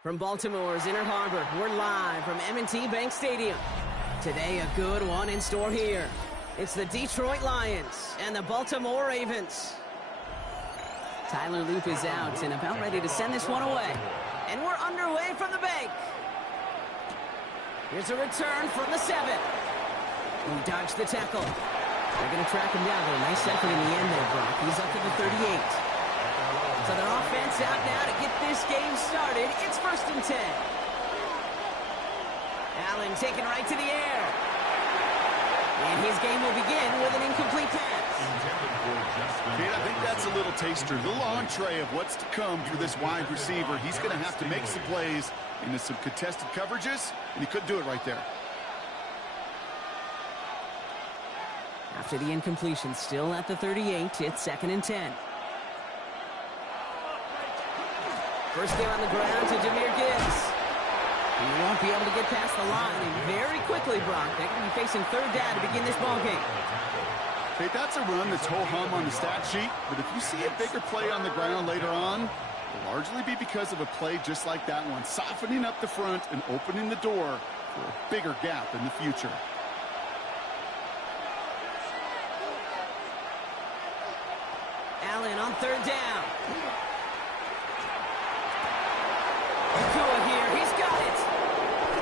From Baltimore's Inner Harbor, we're live from M&T Bank Stadium. Today, a good one in store here. It's the Detroit Lions and the Baltimore Ravens. Tyler Loop is out and about ready to send this one away. And we're underway from the bank. Here's a return from the 7. He dodged the tackle. They're going to track him down, but a nice effort in the end there, Brock. He's up to the 38. So their offense out now to get this game started. It's 1st and 10. Allen taken right to the air. And his game will begin with an incomplete pass. Kate, I think that's a little taster, a little entree of what's to come for this wide receiver. He's going to have to make some plays into some contested coverages, and he couldn't do it right there. After the incompletion, still at the 38, it's 2nd and 10. First down on the ground to Jahmyr Gibbs. He won't be able to get past the line, and very quickly, Brock, they're going to be facing 3rd down to begin this ballgame. Okay, that's a run that's ho-hum on the stat sheet, but if you see a bigger play on the ground later on, it'll largely be because of a play just like that one, softening up the front and opening the door for a bigger gap in the future. Allen on 3rd down. Nakua here, he's got it.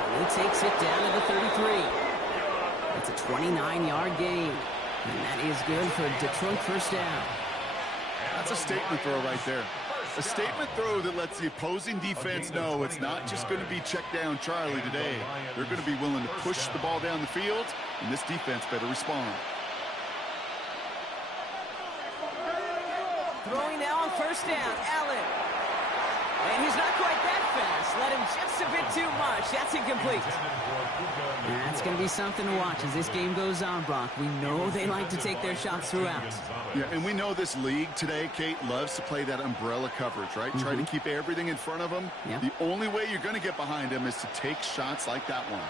And he takes it down to the 33. It's a 29-yard gain. And that is good for Detroit 1st down. That's a statement throw right there. A statement throw that lets the opposing defense know it's not just going to be check down Charlie today. They're going to be willing to push the ball down the field, and this defense better respond. Throwing now on 1st down, Allen. And he's not quite that fast. Let him just a bit too much. That's incomplete. That's going to be something to watch as this game goes on, Brock. We know they like to take their shots throughout. Yeah, and we know this league today, Kate, loves to play that umbrella coverage, right? Try to keep everything in front of them. Yep. The only way you're going to get behind them is to take shots like that one.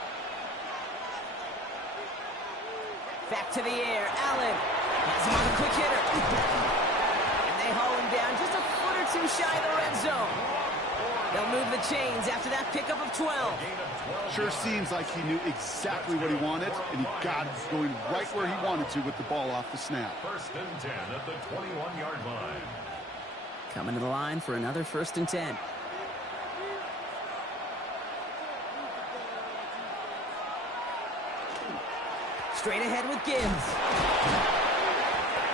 Back to the air, Allen. Has him on the quick hitter. And they haul him down just a foot or two shy of the red zone. They'll move the chains after that pickup of 12. Sure seems like he knew exactly what he wanted, and he got it going right where he wanted to with the ball off the snap. 1st and 10 at the 21-yard line. Coming to the line for another 1st and 10. Straight ahead with Gibbs.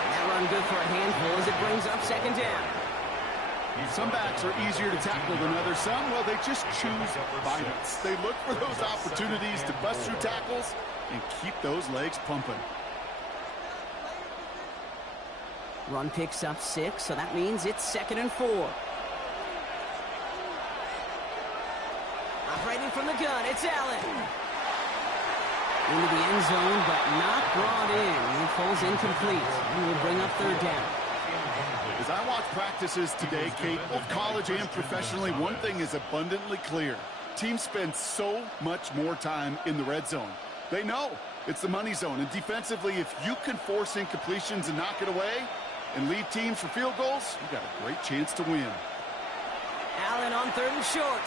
And that run good for a handful as it brings up 2nd down. Some backs are easier to tackle than others. Some, well, they just choose violence. They look for those opportunities to bust through tackles and keep those legs pumping. Run picks up 6, so that means it's 2nd and 4. Operating from the gun, it's Allen. Into the end zone, but not brought in. He falls incomplete, and will bring up 3rd down. As I watch practices today, Kate, both college and professionally, one thing is abundantly clear. Teams spend so much more time in the red zone. They know it's the money zone, and defensively, if you can force incompletions and knock it away and lead teams for field goals, you got a great chance to win. Allen on 3rd and short.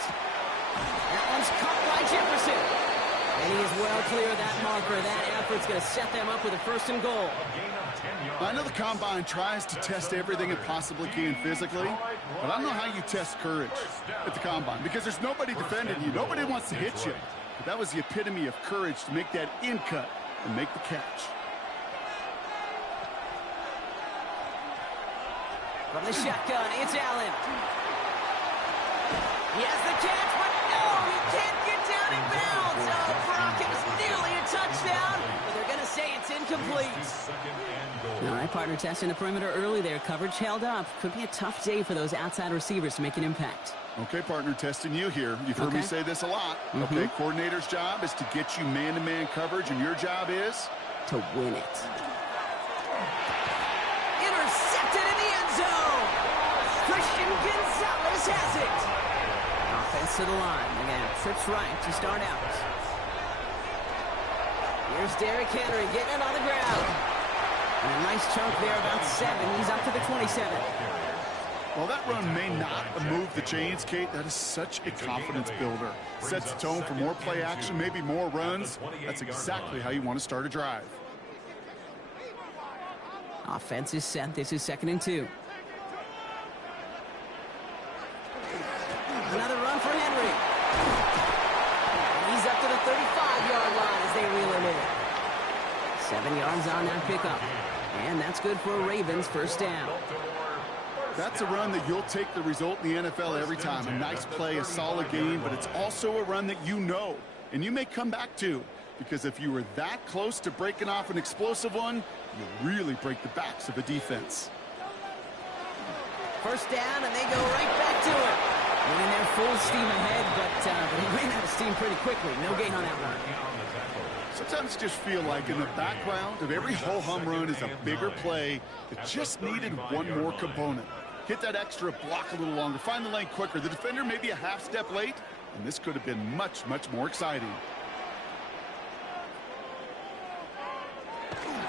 That one's caught by Jefferson. And he is well clear of that marker. That effort's going to set them up with a 1st and goal. I know the Combine tries to test everything it possibly can physically, but I don't know how you test courage at the Combine because there's nobody defending you. Nobody wants to hit you. But that was the epitome of courage to make that in cut and make the catch. From the shotgun, it's Allen. He has the catch, but no, he can't get down in bounds. Oh, Brock, it was nearly a touchdown, but they're going to say it's incomplete. All right, partner, testing the perimeter early there. Coverage held up. Could be a tough day for those outside receivers to make an impact. Okay, partner, testing you here. You've heard me say this a lot. Okay, coordinator's job is to get you man-to-man coverage, and your job is? To win it. Intercepted in the end zone. Christian Gonzalez has it. Offense to the line. Again, trips right to start out. Here's Derrick Henry getting it on the ground. And a nice chunk there, about 7. He's up to the 27. Well, that run may not move the chains, Kate. That is such a confidence builder. Sets the tone for more play action, maybe more runs. That's exactly how you want to start a drive. Offense is set. This is 2nd and 2. Another run for Henry. He's up to the 35-yard line as they reel him in. 7 yards on that pickup. And that's good for a Ravens first down. That's a run that you'll take the result in the NFL every time. A nice play, a solid game, but it's also a run that you know, and you may come back to. Because if you were that close to breaking off an explosive one, you really break the backs of a defense. First down, and they go right back to it. Moving there full steam ahead, but he ran out of steam pretty quickly. No gain on that one. Sometimes just feel like in the background of every ho-hum run is a bigger play that just needed one more component. Hit that extra block a little longer, find the lane quicker. The defender may be a half step late, and this could have been much, much more exciting.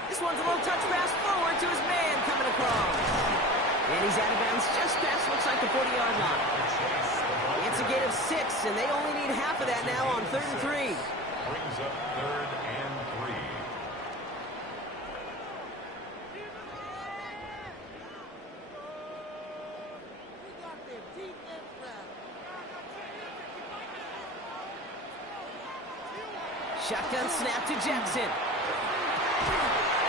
This one's a little touch pass forward to his man coming across. And he's out of bounds just past, looks like the 40-yard line. It's a gain of 6, and they only need half of that now on 3rd and 3. Brings up 3rd and 3. Shotgun snap to Jackson.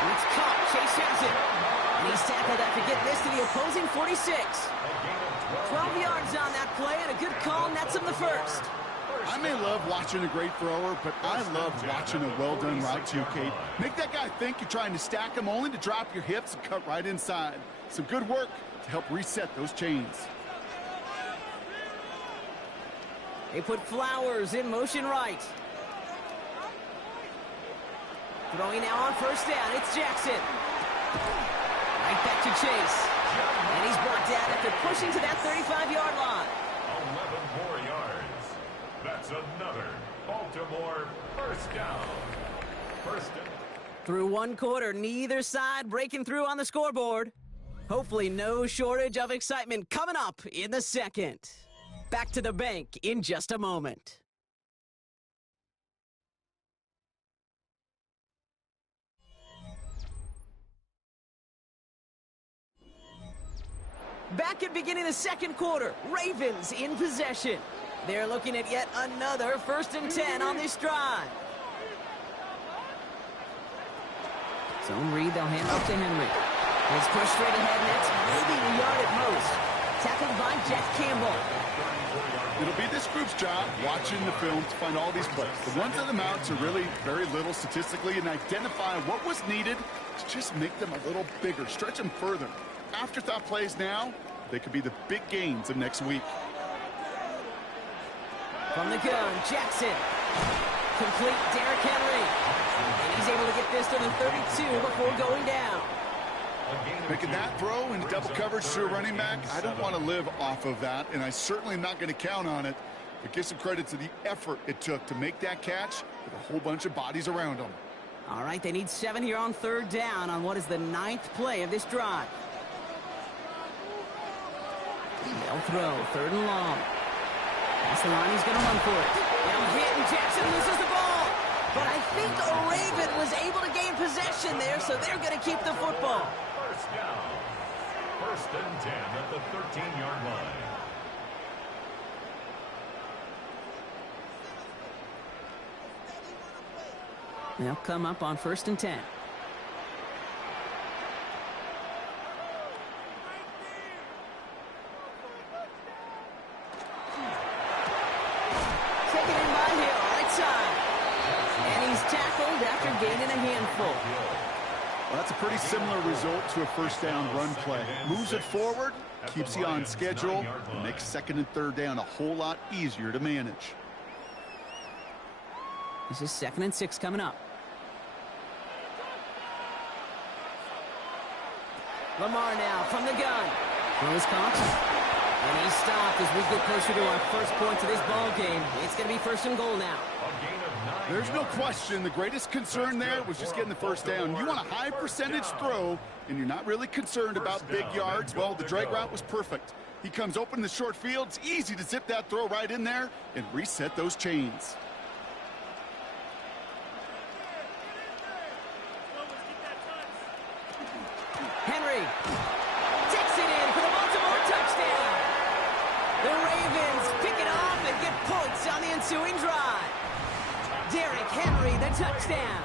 It's caught. Chase has it. And he's tackled after getting this to the opposing 46. 12 yards on that play, and a good call nets him the first. I may love watching a great thrower, but I love watching a well-done route too, Kate. Make that guy think you're trying to stack him, only to drop your hips and cut right inside. Some good work to help reset those chains. They put Flowers in motion right. Throwing now on first down, it's Jackson. Right back to Chase. And he's brought down after pushing to that 35-yard line. 11 more yards. That's another Baltimore first down. First down. Through one quarter, neither side breaking through on the scoreboard. Hopefully no shortage of excitement coming up in the second. Back to the bank in just a moment. Back at beginning of the second quarter, Ravens in possession. They're looking at yet another 1st and 10 on this drive. Zone read, they'll hand off to Henry. It's pushed straight ahead, and it's maybe a yard at most. Tackled by Jeff Campbell. It'll be this group's job watching the film to find all these plays. The ones that amount to really very little statistically and identify what was needed to just make them a little bigger, stretch them further. Afterthought plays now, they could be the big gains of next week. From the gun, Jackson. Complete Derrick Henry. And he's able to get this to the 32 before going down. Making that throw in double coverage to a running back, I don't want to live off of that, and I certainly am not going to count on it. But give some credit to the effort it took to make that catch with a whole bunch of bodies around him. All right, they need 7 here on 3rd down on what is the 9th play of this drive. They'll throw, 3rd and long. That's the line, he's going to run for it. Now hit, and Jackson loses the ball. But I think a Raven was able to gain possession there, so they're going to keep the football. First down. 1st and 10 at the 13-yard line. They'll come up on 1st and 10. Taken in by Hill, right side. And he's tackled after gaining a handful. Well, that's a pretty similar result to a first down run play. Moves it forward, keeps you on schedule, and makes 2nd and 3rd down a whole lot easier to manage. This is 2nd and 6 coming up. Lamar now from the gun. Throws caught. And he's stopped as we get closer to our first points of this ball game. It's going to be 1st and goal now. There's no question the greatest concern there was just getting the first down. You want a high percentage throw, and you're not really concerned about big yards. Well, the drag route was perfect. He comes open in the short field. It's easy to zip that throw right in there and reset those chains. Henry takes it in for the Baltimore touchdown. The Ravens pick it off and get points on the ensuing drive. Derrick Henry, the touchdown.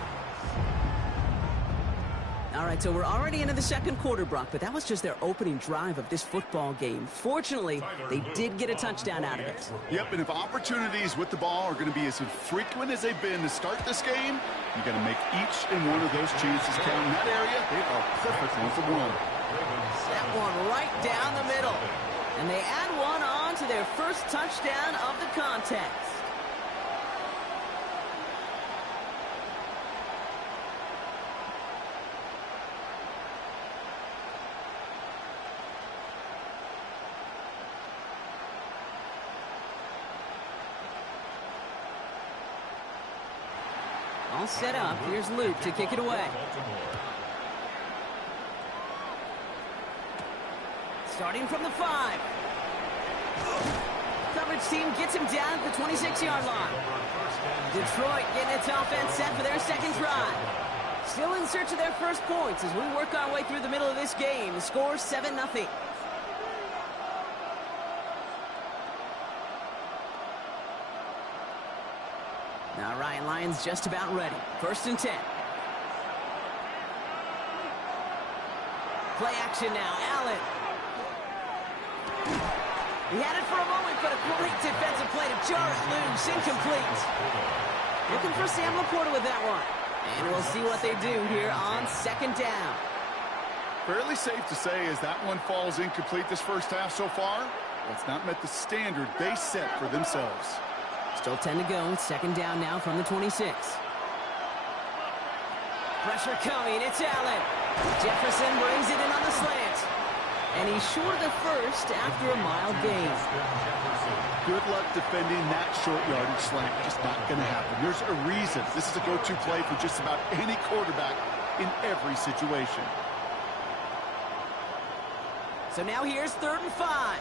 All right, so we're already into the 2nd quarter, Brock, but that was just their opening drive of this football game. Fortunately, they did get a touchdown out of it. Yep, and if opportunities with the ball are going to be as infrequent as they've been to start this game, you got to make each and one of those chances count. In that area, they are perfect 1-for-1. That one right down the middle. And they add one on to their first touchdown of the contest. All set up. Here's Luke to kick it away. Starting from the 5. Coverage team gets him down at the 26-yard line. Detroit getting its offense set for their 2nd drive. Still in search of their first points as we work our way through the middle of this game. The score 7-0. Now Ryan Lyons just about ready. 1st and 10. Play action now. Allen. He had it for a moment, but a great defensive play to jar it loose. Incomplete. Looking for Sam Laporta with that one. And we'll see what they do here on 2nd down. Fairly safe to say as that one falls incomplete this first half so far, well, it's not met the standard they set for themselves. Still 10 to go. 2nd down now from the 26. Pressure coming. It's Allen. Jefferson brings it in on the slant. And he's short of the first after a mild gain. Good luck defending that short yardage slant. Just not going to happen. There's a reason. This is a go-to play for just about any quarterback in every situation. So now here's 3rd and 5.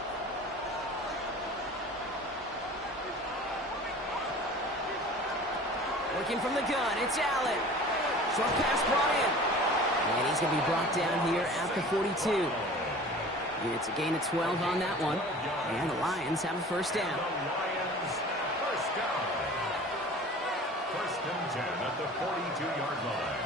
Working from the gun, it's Allen. Short pass brought in. And he's going to be brought down here at the 42. It's a gain of 12 on that one. And the Lions have a first down. First down. 1st and 10 at the 42-yard line.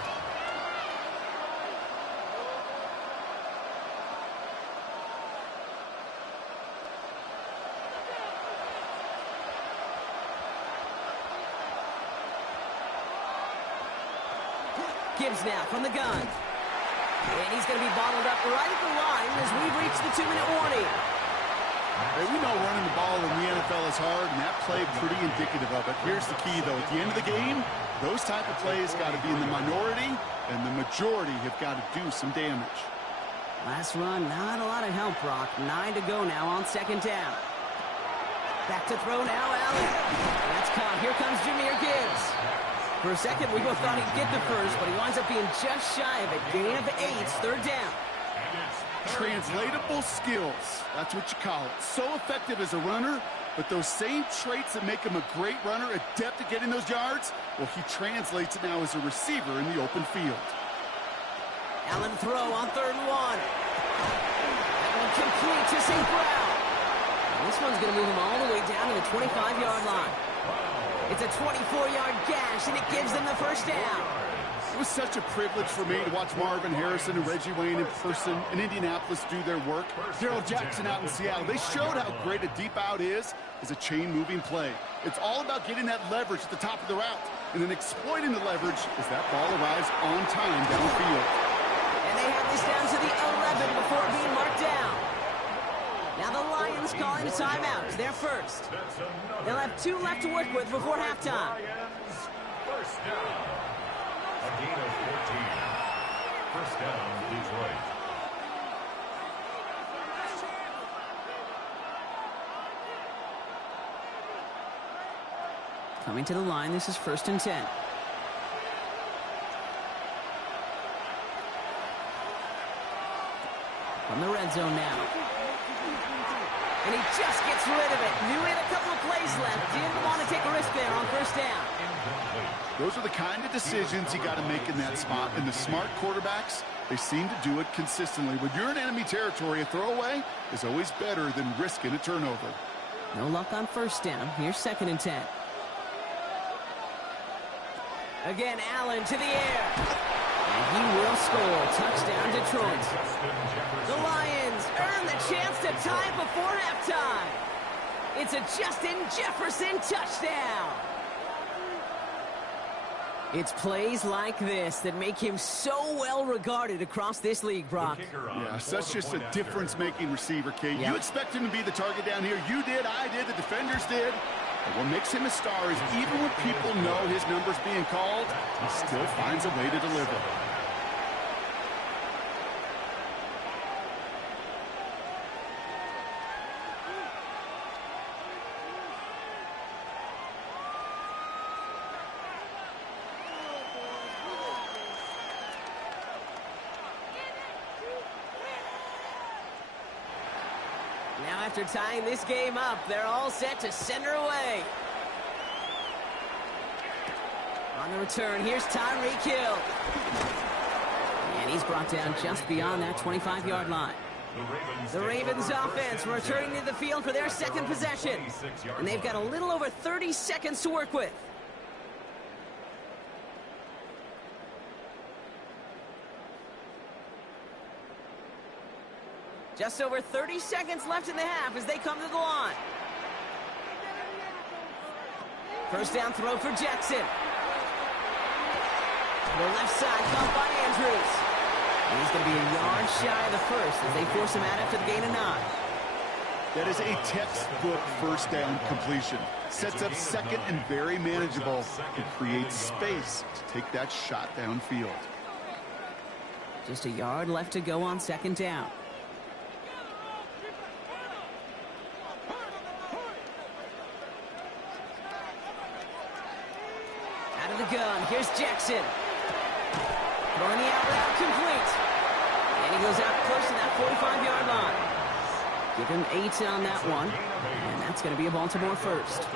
Gibbs now from the gun. And he's going to be bottled up right at the line as we've reached the 2-minute warning. Hey, we know running the ball in the NFL is hard, and that play pretty indicative of it. Here's the key, though. At the end of the game, those type of plays got to be in the minority, and the majority have got to do some damage. Last run, not a lot of help, Brock. 9 to go now on 2nd down. Back to throw now, Allen. That's caught. Here comes Jahmyr Gibbs. For a second, we both thought he'd get the first, but he winds up being just shy of a gain of 8. 3rd down. Translatable skills. That's what you call it. So effective as a runner, but those same traits that make him a great runner, adept at getting those yards, well, he translates it now as a receiver in the open field. Allen throw on 3rd and 1. That one complete to St. Brown. And this one's going to move him all the way down to the 25-yard line. It's a 24-yard gash, and it gives them the first down. It was such a privilege for me to watch Marvin Harrison and Reggie Wayne in person in Indianapolis do their work. Darrell Jackson out in Seattle. They showed how great a deep out is as a chain-moving play. It's all about getting that leverage at the top of the route and then exploiting the leverage as that ball arrives on time downfield. And they have this down to the 11 before being marked down. Now the Lions calling a timeout. They're first. They'll have 2 left to work with before halftime. First down. A gain of 14. First down, Detroit. Coming to the line, this is 1st and 10. From the red zone now. And he just gets rid of it. Knew he had a couple of plays left. Didn't want to take a risk there on first down. Those are the kind of decisions you got to make in that spot. And the smart quarterbacks, they seem to do it consistently. When you're in enemy territory, a throwaway is always better than risking a turnover. No luck on first down. Here's 2nd and 10. Again, Allen to the air. And he will score. Touchdown, Detroit. The Lions earn the chance to tie before halftime. It's a Justin Jefferson touchdown. It's plays like this that make him so well regarded across this league, Brock. Yeah, such just a difference-making receiver, Kate. Yep. You expect him to be the target down here. You did, I did, the defenders did. But what makes him a star is even when people know his number's being called, he still finds a way to deliver. Now after tying this game up, they're all set to send her away. On the return, here's Tyreek Hill. And he's brought down just beyond that 25-yard line. The Ravens offense returning to the field for their second possession. And they've got a little over 30 seconds to work with. Just over 30 seconds left in the half as they come to the line. First down throw for Jackson. The left side caught by Andrews. And he's going to be a yard shy of the first as they force him out after the gain of 9. That is a textbook first down completion. Sets up second and very manageable and creates space to take that shot downfield. Just a yard left to go on second down. Out of the gun, here's Jackson. Throwing the out route complete. And he goes out close to that 45-yard line. Give him 8 on that one. And that's going to be a Baltimore first.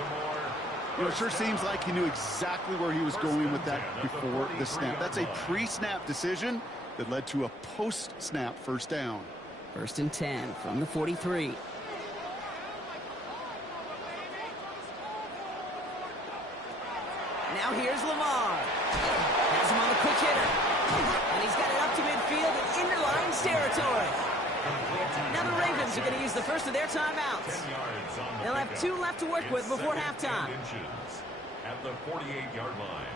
You know, it sure seems like he knew exactly where he was going with that before the snap. That's a pre-snap decision that led to a post-snap first down. 1st and 10 from the 43. Now here's Lamar. Has him on the quick hitter. And he's got it up to midfield and into Lions territory. Now the Ravens are going to use the first of their timeouts. They'll have 2 left to work with before halftime. At the 48-yard line.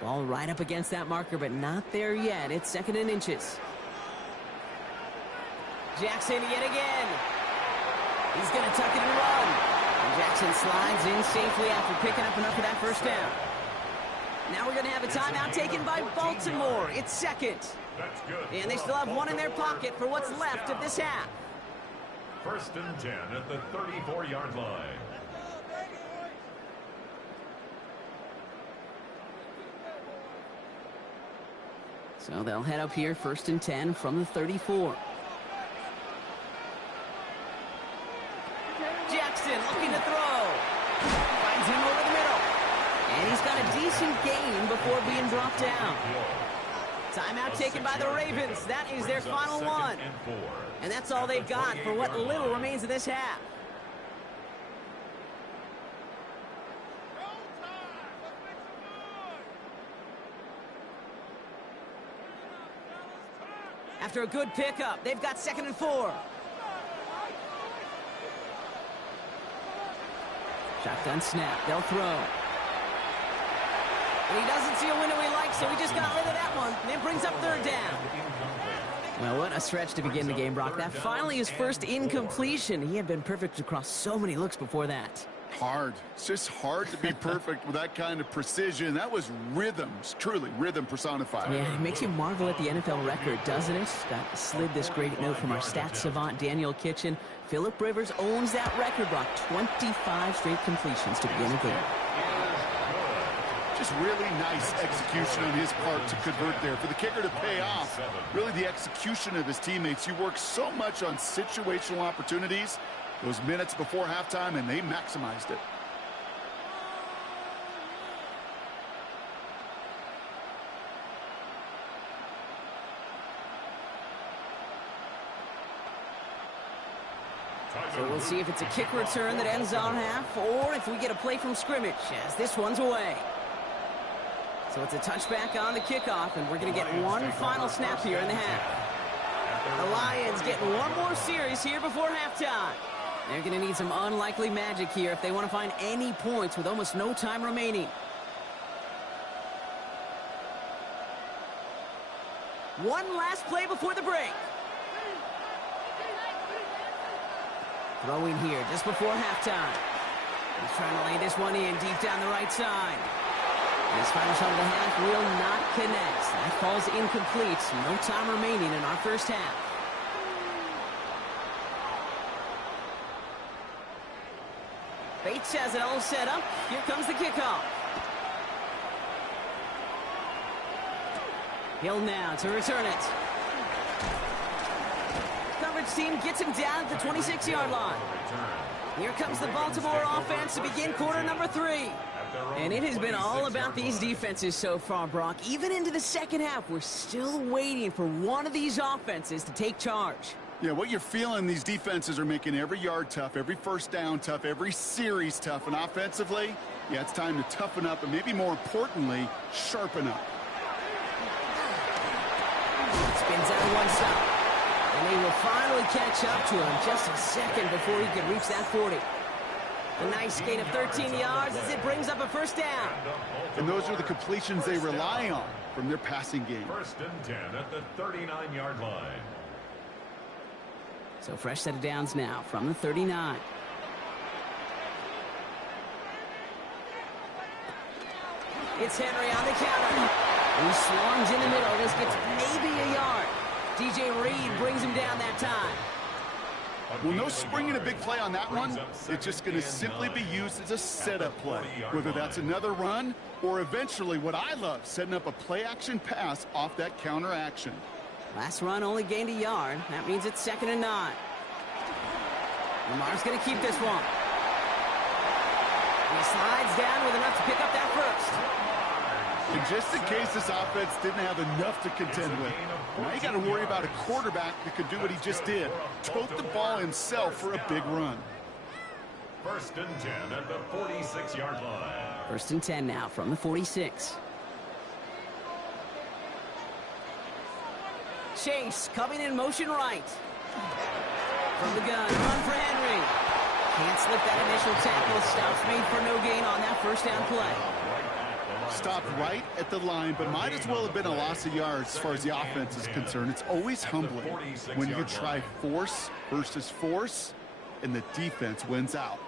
Ball right up against that marker, but not there yet. It's 2nd and inches. Jackson yet again. He's going to tuck it and run. And Jackson slides in safely after picking up enough of that first down. Now we're going to have a timeout taken by Baltimore. It's 2nd. And they still have 1 in their pocket for what's left of this half. 1st and 10 at the 34-yard line. So they'll head up here 1st and 10 from the 34. Jackson looking to throw. Finds him over the middle. And he's got a decent gain before being brought down. Timeout taken by the Ravens. That is their final one. And that's all they've got for what little remains of this half. After a good pickup, they've got 2nd and 4. Shotgun snap. They'll throw. And he doesn't see a window he likes, so he just got rid of that one. And it brings up 3rd down. Well, what a stretch to begin the game, Brock. That finally his first incompletion. He had been perfect across so many looks before that. Hard. It's just hard to be perfect with that kind of precision. That was rhythm. Truly, rhythm personified. Yeah, it makes you marvel at the NFL record, doesn't it? Got slid this great note from our stats savant, Daniel Kitchen. Phillip Rivers owns that record, Brock. 25 straight completions to begin the game. Just really nice execution on his part to convert there. For the kicker to pay off, really the execution of his teammates. You work so much on situational opportunities those minutes before halftime, and they maximized it. So we'll see if it's a kick return that ends our half, or if we get a play from scrimmage, as this one's away. So it's a touchback on the kickoff, and we're going to get one final snap here in the half. The Lions getting one more series here before halftime. They're going to need some unlikely magic here if they want to find any points with almost no time remaining. One last play before the break. Throwing here just before halftime. He's trying to lay this one in deep down the right side. And his final shot of the half will not connect. That falls incomplete. No time remaining in our first half. Bates has it all set up. Here comes the kickoff. Hill now to return it. Coverage team gets him down at the 26-yard line. Here comes the Baltimore offense to begin quarter number 3. And it has been all about these defenses so far, Brock. Even into the second half, we're still waiting for one of these offenses to take charge. Yeah, what you're feeling, these defenses are making every yard tough, every first down tough, every series tough. And offensively, yeah, it's time to toughen up and maybe more importantly, sharpen up. Spins out of one stop. And he will finally catch up to him just a second before he can reach that 40. A nice gain of 13 yards as it brings up a first down. And those are the completions they rely on from their passing game. 1st and 10 at the 39-yard line. So fresh set of downs now from the 39. It's Henry on the counter. He swarms in the middle. This gets maybe a yard. DJ Reed brings him down that time. Well, no springing a big play on that one. It's just going to simply be used as a setup play, whether that's another run or eventually what I love, setting up a play-action pass off that counter action. Last run only gained a yard. That means it's 2nd and 9. Lamar's going to keep this one. He slides down with enough to pick up that first. And just in case this offense didn't have enough to contend with, now you got to worry about a quarterback that could do what he just did. Tote the ball himself for a big run. 1st and 10 at the 46-yard line. 1st and 10 now from the 46. Chase coming in motion right. From the gun, run for Henry. Can't slip that initial tackle. Stops made for no gain on that first down play. Stopped right at the line, but might as well have been a loss of yards as far as the offense is concerned. It's always humbling when you try force versus force, and the defense wins out.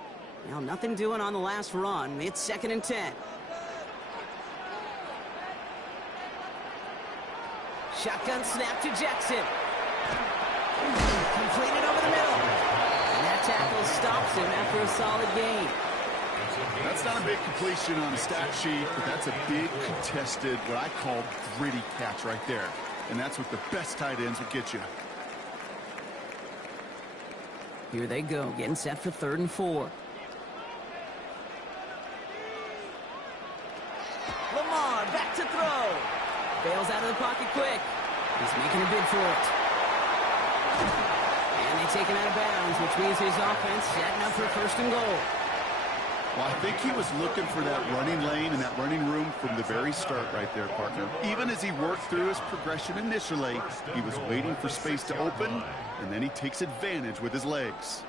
Well, nothing doing on the last run. It's 2nd and 10. Shotgun snap to Jackson. Completed over the middle. And that tackle stops him after a solid gain. That's not a big completion on a stat sheet, but that's a big contested, what I call gritty catch right there. And that's what the best tight ends will get you. Here they go, getting set for 3rd and 4. bails out of the pocket quick. He's making a bid for it. And they take him out of bounds, which means his offense setting up for first and goal. Well, I think he was looking for that running lane and that running room from the very start right there, partner. Even as he worked through his progression initially, he was waiting for space to open, and then he takes advantage with his legs.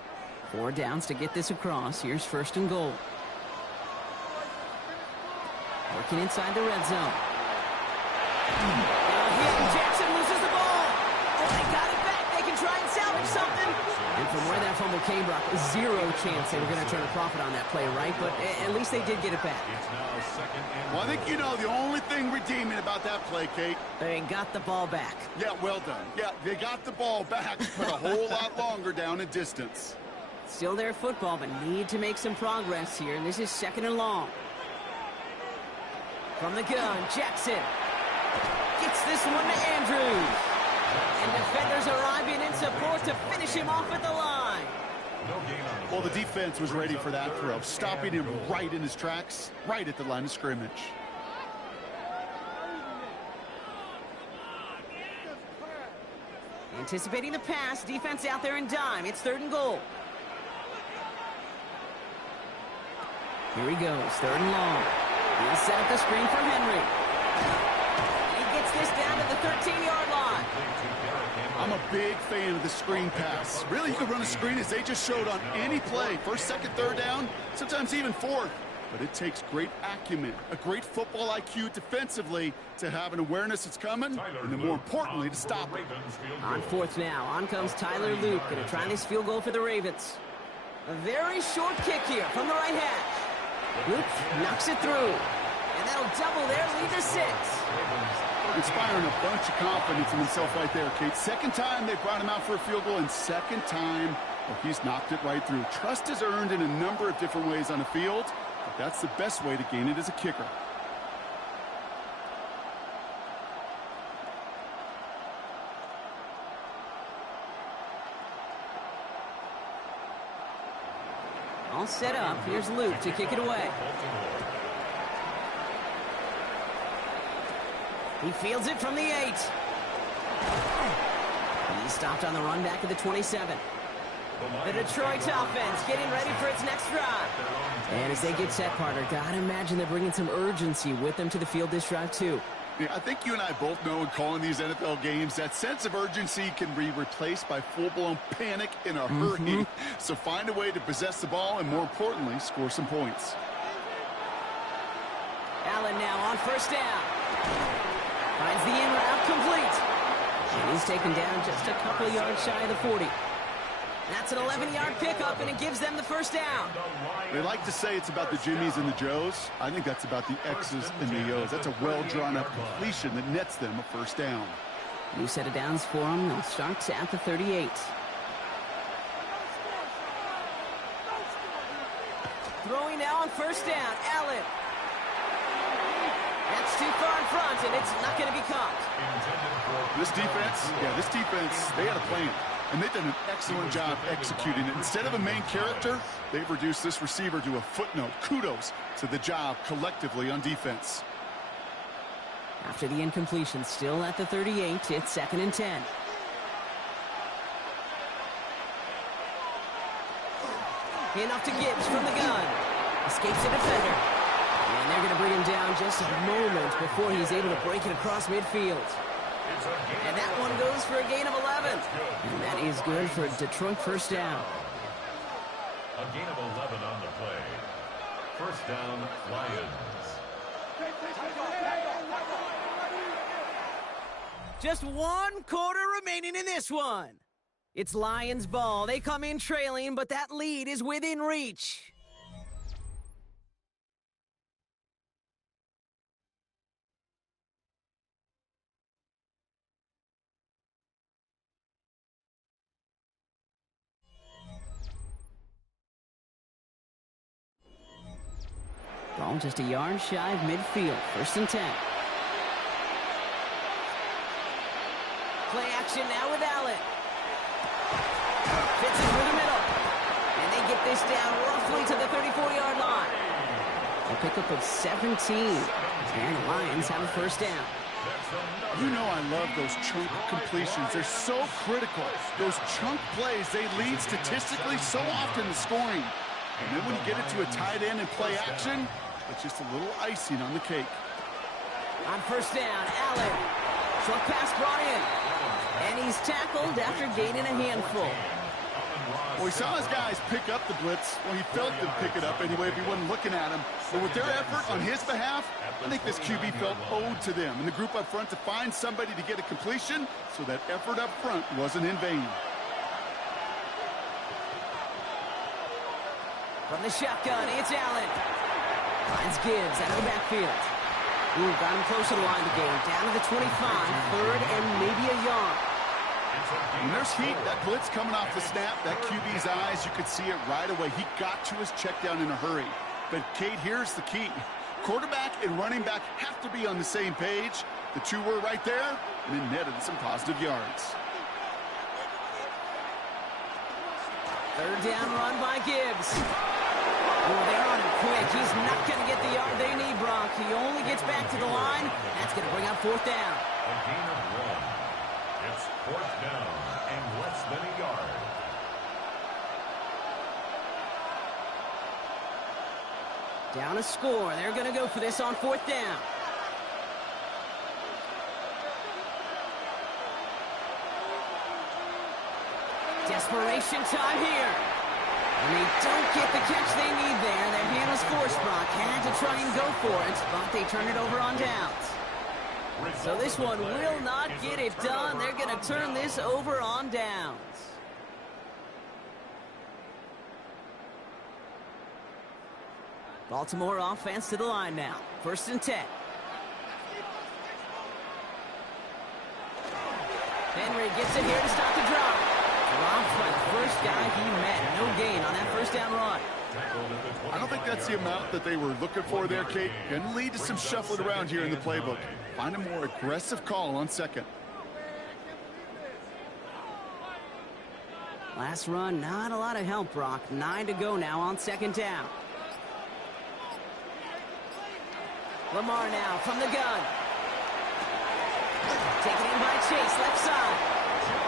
4 downs to get this across. Here's first and goal. Working inside the red zone. Now Jackson loses the ball. Oh, they got it back. They can try and salvage something. And from where that fumble came, Brock, 0 chance they were going to turn a profit on that play, right? But at least they did get it back. Well, I think you know the only thing redeeming about that play, Kate. They got the ball back. Yeah, well done. Yeah, they got the ball back, but a whole lot longer down in distance. Still their football, but need to make some progress here. And this is second and long. From the gun, Jackson gets this one to Andrews. And defenders arriving in support to finish him off at the line. Well, the defense was ready for that throw, stopping him right in his tracks, right at the line of scrimmage. Anticipating the pass, defense out there in dime. It's third and goal. Here he goes, third and long. He'll set up the screen for Henry. He gets this down to the 13-yard line. I'm a big fan of the screen pass. Really, you can run a screen as they just showed on any play. First, second, third down, sometimes even fourth. But it takes great acumen, a great football IQ defensively to have an awareness it's coming, and then more importantly, to stop it. On fourth now, on comes Tyler Luke, going to try this field goal for the Ravens. A very short kick here from the right hash. Luke knocks it through, and that'll double their lead to 6. Inspiring a bunch of confidence in himself right there, Kate. Second time they brought him out for a field goal, and second time, well, he's knocked it right through. Trust is earned in a number of different ways on the field, but that's the best way to gain it as a kicker. All set up. Here's Luke to kick it away. He fields it from the 8. He's stopped on the run back at the 27. The Detroit offense getting ready for its next drive. And as they get set, partner, gotta imagine they're bringing some urgency with them to the field this drive, too. Yeah, I think you and I both know in calling these NFL games that sense of urgency can be replaced by full-blown panic in a hurry. So find a way to possess the ball and, more importantly, score some points. Allen now on first down. Finds the in route complete. And he's taken down just a couple of yards shy of the 40. That's an 11-yard pickup, and it gives them the first down. They like to say it's about the Jimmies and the Joes. I think that's about the X's and the O's. That's a well-drawn-up completion that nets them a first down. New set of downs for them. They'll start at the 38. Throwing now on first down. Allen. That's too far in front, and it's not going to be caught. This defense, they had a plan. And they've done an excellent job executing it. Instead of a main character, they've reduced this receiver to a footnote. Kudos to the job collectively on defense. After the incompletion, still at the 38, it's second and 10. Enough to Gibbs from the gun. Escapes the defender. And they're going to bring him down just a moment before he's able to break it across midfield. And that one goes for a gain of 11. And that is good for a Detroit first down. A gain of 11 on the play. First down, Lions. Just 1 quarter remaining in this one. It's Lions ball. They come in trailing, but that lead is within reach. Ball just a yard shy of midfield. First and 10. Play action now with Allen. Fits it through the middle. And they get this down roughly to the 34-yard line. A pickup of 17. And the Lions have a first down. You know I love those chunk completions. They're so critical. Those chunk plays, they lead statistically so often to scoring. And then when you get it to a tight end and play action, it's just a little icing on the cake. On first down, Allen. Short pass brought in. And he's tackled after gaining a handful. Well, he saw his guys pick up the blitz. Well, he felt them pick it up anyway if he wasn't looking at him. But with their effort on his behalf, I think this QB felt owed to them and the group up front to find somebody to get a completion, so that effort up front wasn't in vain. From the shotgun, it's Allen. Finds Gibbs out of the backfield. Ooh, got him close to the line of the game. Down to the 25, third and maybe a yard. When there's heat, that blitz coming off the snap, that QB's eyes, you could see it right away. He got to his check down in a hurry. But, Kate, here's the key. Quarterback and running back have to be on the same page. The two were right there, and it netted some positive yards. Third down run by Gibbs. Oh, they're on him quick. He's not going to get the yard they need, Brock. He only gets back to the line. That's going to bring up fourth down. A gain of 1. It's fourth down and less than a yard. Down a score. They're going to go for this on fourth down. Desperation time here. And they don't get the catch they need there. Their hand was forced, Brock. Had to try and go for it, but they turn it over on downs. So this one will not get it done. They're going to turn this over on downs. Baltimore offense to the line now. First and 10. Henry gets it here to stop the drop. Dropped by the first guy he met. No gain on that first down run. I don't think that's the amount that they were looking for there, Kate. Going to lead to some shuffling around here in the playbook. Find a more aggressive call on second. Last run, not a lot of help, Brock. 9 to go now on second down. Lamar now from the gun. Taken in by Chase, left side.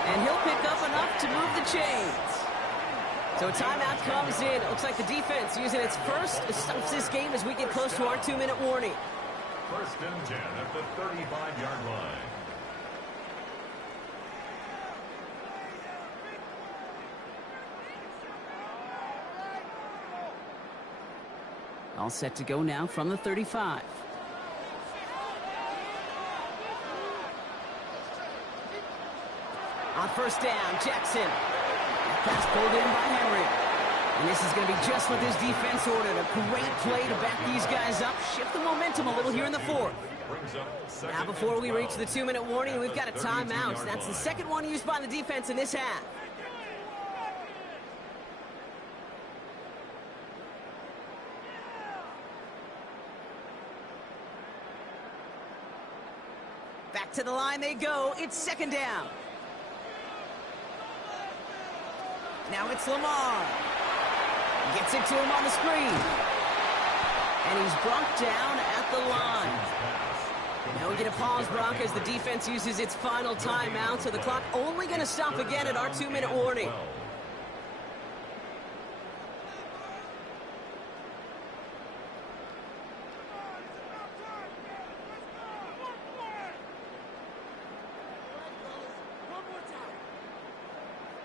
And he'll pick up enough to move the chains. So a timeout comes in. It looks like the defense using its first stops this game as we get close to our 2-minute warning. First and 10 at the 35-yard line. All set to go now from the 35. On first down, Jackson. Pass pulled in by Henry. And this is going to be just what this defense ordered. A great play to back these guys up. Shift the momentum a little here in the fourth. Now before we reach the 2-minute warning, we've got a timeout. That's the second one used by the defense in this half. Back to the line they go. It's second down. Now it's Lamar. Gets it to him on the screen. And he's brought down at the line. Now we get a pause, Brock, as the defense uses its final timeout. So the clock only going to stop again at our 2-minute warning.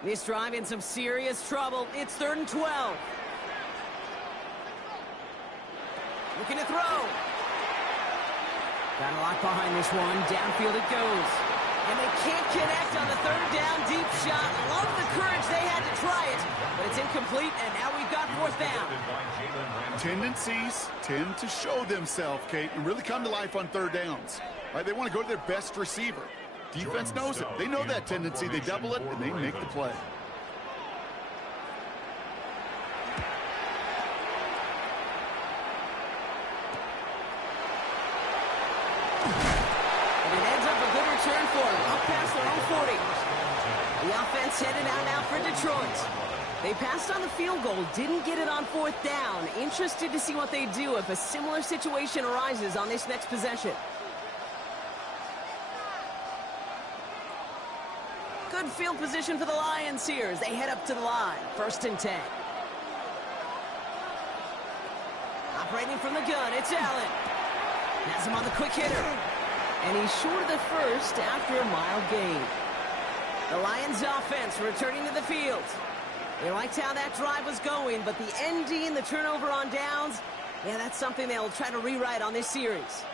This drive in some serious trouble. It's 3rd and 12. Looking to throw. Got a lot behind this one. Downfield it goes. And they can't connect on the 3rd down deep shot. Love the courage they had to try it. But it's incomplete, and now we've got 4th down. Tendencies tend to show themselves, Kate, and really come to life on 3rd downs. Right? They want to go to their best receiver. Defense knows it. They know that tendency. They double it, and they make the play. And it ends up a good return for them. Up past their own 40. The offense headed out now for Detroit. They passed on the field goal, didn't get it on 4th down. Interested to see what they do if a similar situation arises on this next possession. Good field position for the Lions here as they head up to the line. 1st and 10. Operating from the gun, it's Allen. Has him on the quick hitter. And he's short of the first after a mild gain. The Lions offense returning to the field. They liked how that drive was going, but the ND and the turnover on downs, yeah, that's something they'll try to rewrite on this series.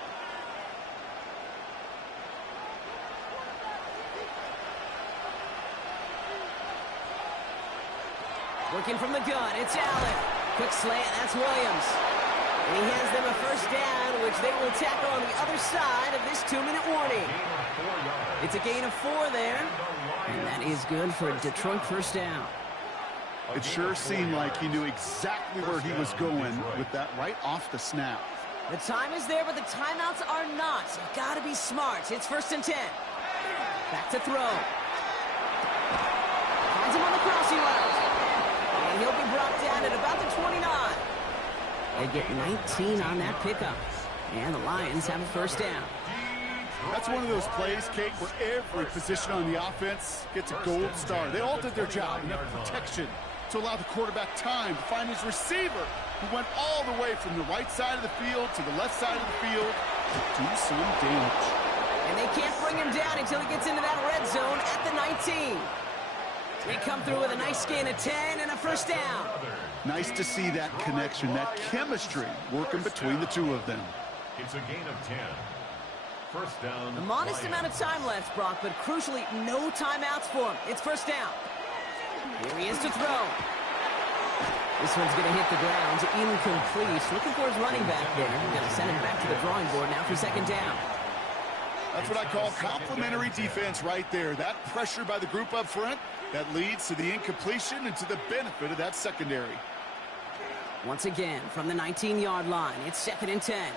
Working from the gun, it's Allen. Quick slant, that's Williams. And he has them a 1st down, which they will tackle on the other side of this 2-minute warning. It's a gain of 4 there, and that is good for a Detroit 1st down. It sure seemed like he knew exactly where he was going with that right off the snap. The time is there, but the timeouts are not. You've got to be smart. It's 1st and 10. Back to throw. Finds him on the crossing route. And he'll be brought down at about the 29. They get 19 on that pickup. And the Lions have a 1st down. That's one of those plays, Kate, where every position on the offense gets a gold star. They all did their job. Enough protection to allow the quarterback time to find his receiver, who went all the way from the right side of the field to the left side of the field to do some damage. And they can't bring him down until he gets into that red zone at the 19. They come through with a nice gain of 10 and a 1st down. Nice to see that connection, that chemistry working between the two of them. It's a gain of 10. 1st down. A modest amount of time left, Brock, but crucially, no timeouts for him. It's 1st down. Here he is to throw. This one's going to hit the ground. Incomplete. Looking for his running back there. Going to send him back to the drawing board now for 2nd down. That's what I call complimentary defense right there. That pressure by the group up front, that leads to the incompletion and to the benefit of that secondary. Once again, from the 19-yard line, it's 2nd and 10.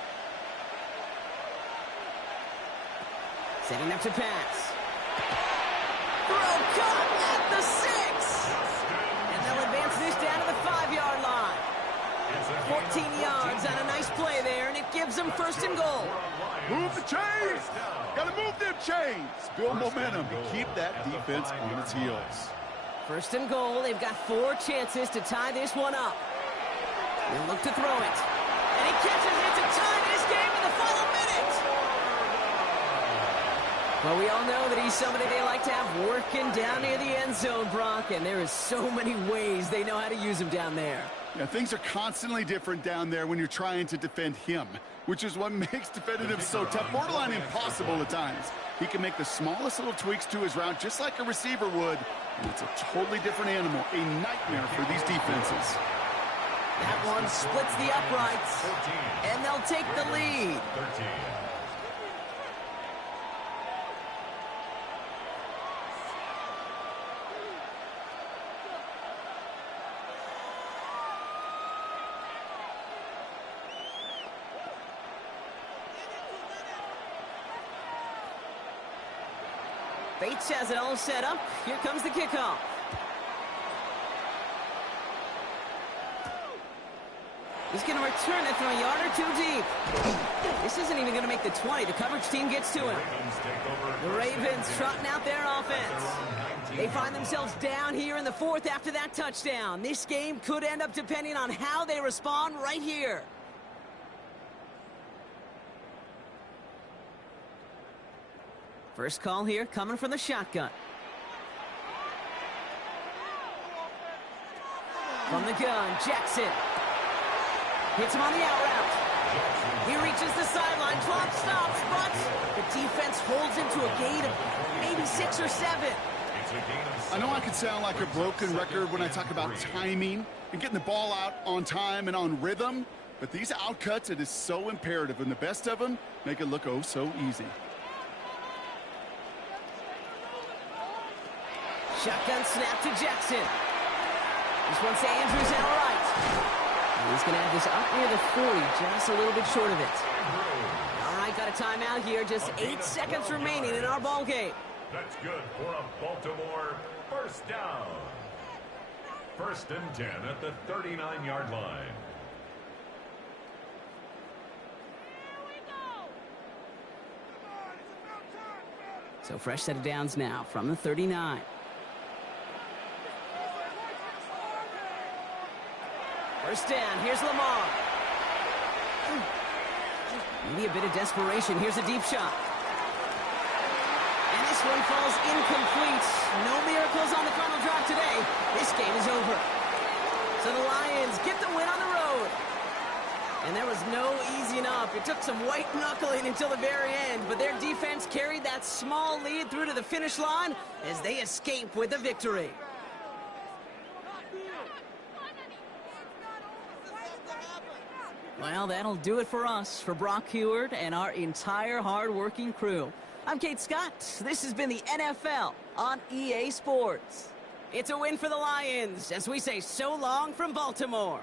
Setting up to pass. Throw caught at the 6. And they'll advance this down to the 5-yard line. 14 yards on a nice play there, and it gives them 1st and goal. Move the chains! Got to move them chains! Build momentum and keep that defense on its heels. 1st and goal. They've got 4 chances to tie this one up. They'll look to throw it. And he catches it to tie this game in the final minute. Well, we all know that he's somebody they like to have working down near the end zone, Brock, and there is so many ways they know how to use him down there. Yeah, things are constantly different down there when you're trying to defend him, which is what makes defending him so tough, borderline impossible at times. He can make the smallest little tweaks to his route just like a receiver would, and it's a totally different animal, a nightmare for these defenses. That one splits the uprights, and they'll take the lead. 13. Bates has it all set up. Here comes the kickoff. He's going to return it from a yard or 2 deep. This isn't even going to make the 20. The coverage team gets to him. The Ravens trotting out their offense. They find themselves down here in the 4th after that touchdown. This game could end up depending on how they respond right here. First call here coming from the shotgun. From the gun, Jackson. Hits him on the out route. He reaches the sideline. Clock stops, but the defense holds him to a gain of maybe 6 or 7. I know I can sound like a broken record when I talk about timing and getting the ball out on time and on rhythm, but these outcuts, it is so imperative, and the best of them make it look oh so easy. Shotgun snap to Jackson. This one's to Andrews and all right. And he's going to have this up near the 40, just a little bit short of it. All right, got a timeout here. Just 8 seconds remaining in our ball game. That's good for a Baltimore 1st down. 1st and 10 at the 39-yard line. So fresh set of downs now from the 39. First down, here's Lamar. Maybe a bit of desperation. Here's a deep shot. And this one falls incomplete. No miracles on the final drive today. This game is over. So the Lions get the win on the road. And there was no easing up. It took some white knuckling until the very end, but their defense carried that small lead through to the finish line as they escape with the victory. Well, that'll do it for us, for Brock Huard and our entire hard-working crew. I'm Kate Scott. This has been the NFL on EA Sports. It's a win for the Lions as we say so long from Baltimore.